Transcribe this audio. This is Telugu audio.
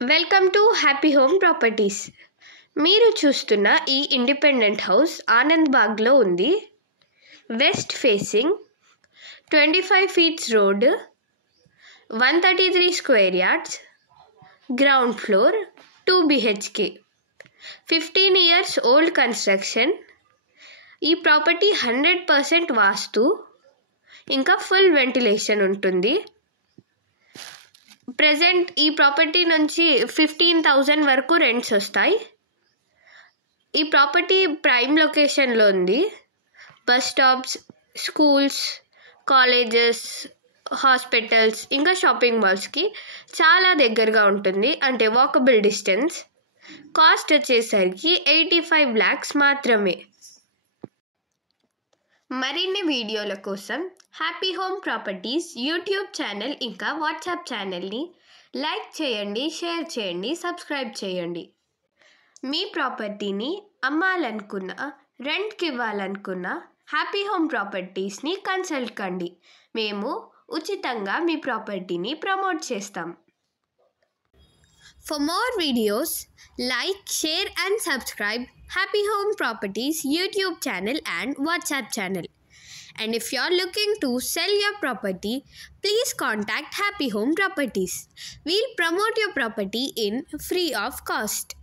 Welcome to happy home properties. మీరు చూస్తున్న ఈ ఇండిపెండెంట్ హౌస్ ఆనంద్ బాగ్లో ఉంది. West facing, 25 feets road, 133 square yards, ground floor, 2 BHK, 15 years old construction. ఈ ప్రాపర్టీ 100% వాస్తు, ఇంకా ఫుల్ వెంటిలేషన్ ఉంటుంది. ప్రజెంట్ ఈ ప్రాపర్టీ నుంచి 15,000 వరకు రెంట్స్ వస్తాయి. ఈ ప్రాపర్టీ ప్రైమ్ లొకేషన్లో ఉంది. Bus stops, schools, colleges, hospitals, ఇంకా షాపింగ్ మాల్స్కి చాలా దగ్గరగా ఉంటుంది, అంటే వాకబుల్ డిస్టెన్స్. కాస్ట్ వచ్చేసరికి 85 lakhs మాత్రమే. మరిన్ని వీడియోల కోసం happy home properties YouTube channel ఇంకా వాట్సాప్ ఛానల్ని లైక్ చేయండి, షేర్ చేయండి, సబ్స్క్రైబ్ చేయండి. మీ ప్రాపర్టీని అమ్మాలనుకున్నా, రెంట్కి ఇవ్వాలనుకున్నా హ్యాపీ హోమ్ ప్రాపర్టీస్ని కన్సల్ట్ కండి. మేము ఉచితంగా మీ ప్రాపర్టీని ప్రమోట్ చేస్తాం. For more videos, like, share and subscribe Happy Home Properties YouTube channel and WhatsApp channel. And if you're looking to sell your property, please contact Happy Home Properties. We'll promote your property in free of cost.